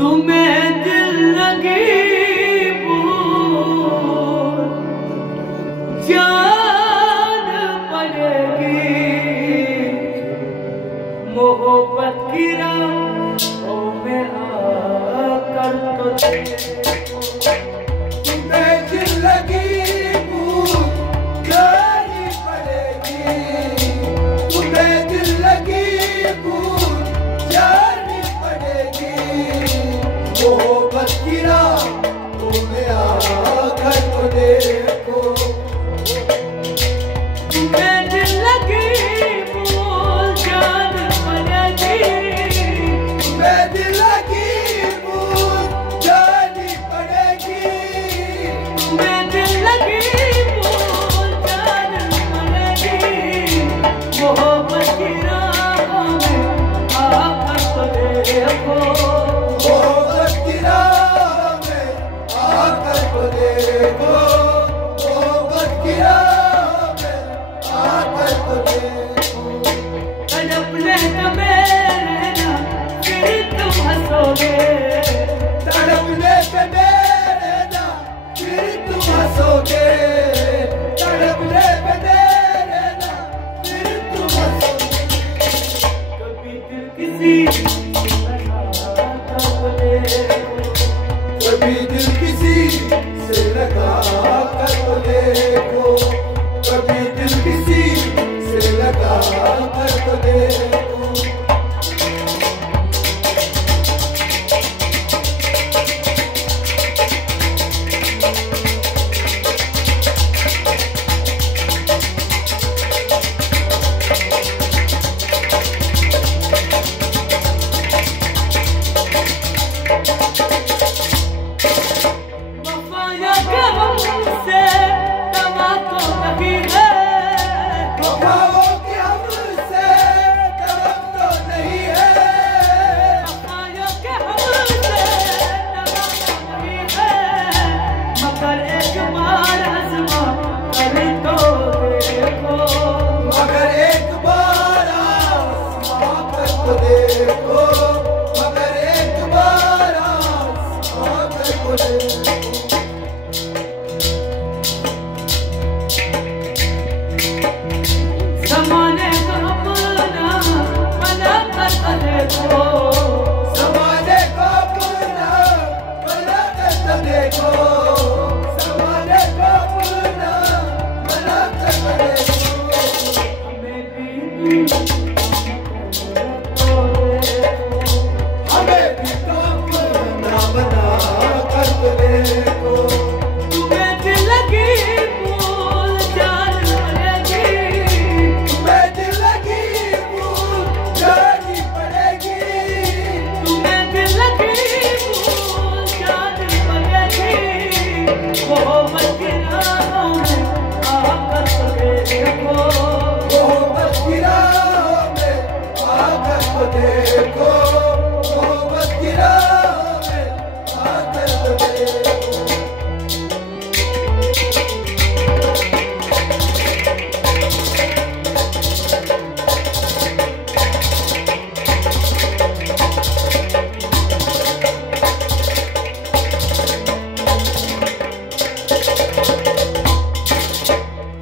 तुम्हें दिल लगी भूल जान पड़ेगी, मोहब्बत की राहों में आकर तो तुम्हें दिल लगी भूल जानी पड़ेगी, तुम्हें दिल लगी भूल जानी पड़ेगी, मोहब्बत की राहों में आकर तो देखो। तुम्हें दिल लगी भूल जान पड़ेगी, तुम्हें दिल लगी भूल जानी पड़ेगी, तुम्हें दिल लगी भूल जान पड़ेगी, मोहब्बत की राहों में आकर तो देखो। मोहब्बत की राह में आकर तो देखो, मोहब्बत की राह में आकर तो देखो। तड़पने में रहना फिर तुम हंसोगे, तड़पने पे रहना फिर तुम हंसोगे, तड़पने पे रहना फिर तुम हंसोगे। कभी दिल किसी कभी दिल किसी से लगा कर तो देखो, कभी दिल किसी से लगा कर तो देखो। वफाया के हमसे दवा तो नहीं है, वफाओं की हमसे तरफ तो नहीं है, वफाया के हमसे दवा तो नहीं है, मगर एक बार आज़मा कर तो देखो। मगर एक बार आज़मा कर तो देखो, मगर एक बार आज़मा कर तो देखो। ज़माने को अपना बना कर देखो, ज़माने को अपना बना कर तो देखो, ज़माने को अपना बना कर तो देखो। हमें भी तो देखो। हमें भी तो अपना बना कर तो देखो। तुम्हें दिल लगी भूल जान पड़ेगी, तुम्हें दिल लगी भूल जानी पड़ेगी, तुम्हें दिल लगी भूल जान पड़ेगी, मोहब्बत की राहों में आकर तो देखो। मोहब्बत की राह में आकर तो देखो, मोहब्बत की राह में आकर तो देखो।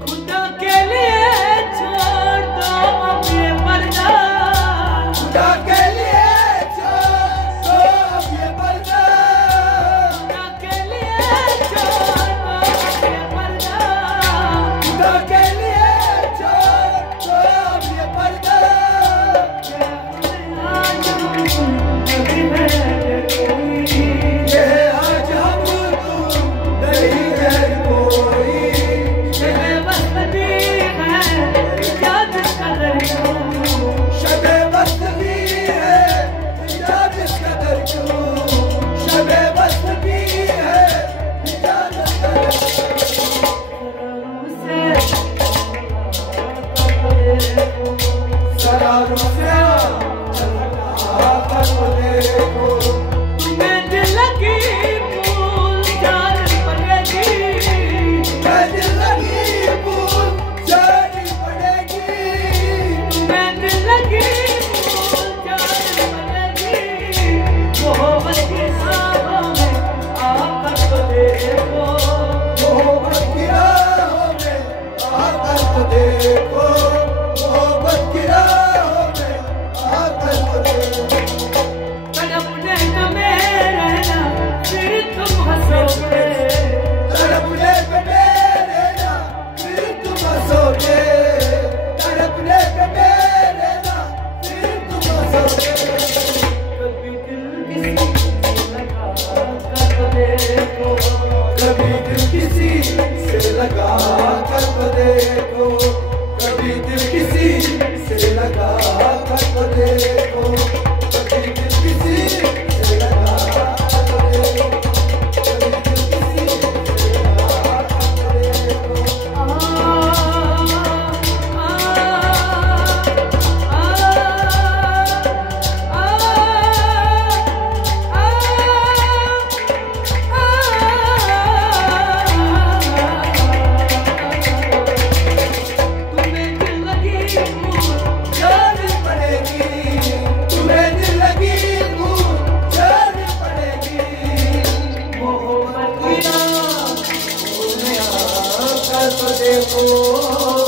खुदा के लिए छोड़ दो अब ये पर्दा, खुदा के लिए कभी दिल किसी से लगा कर तो देखो, कभी दिल किसी से लगा कर तो देखो, कभी दिल किसी से लगा कर तो देखो, कभी दिल किसी से लगा कर तो देखो। देखो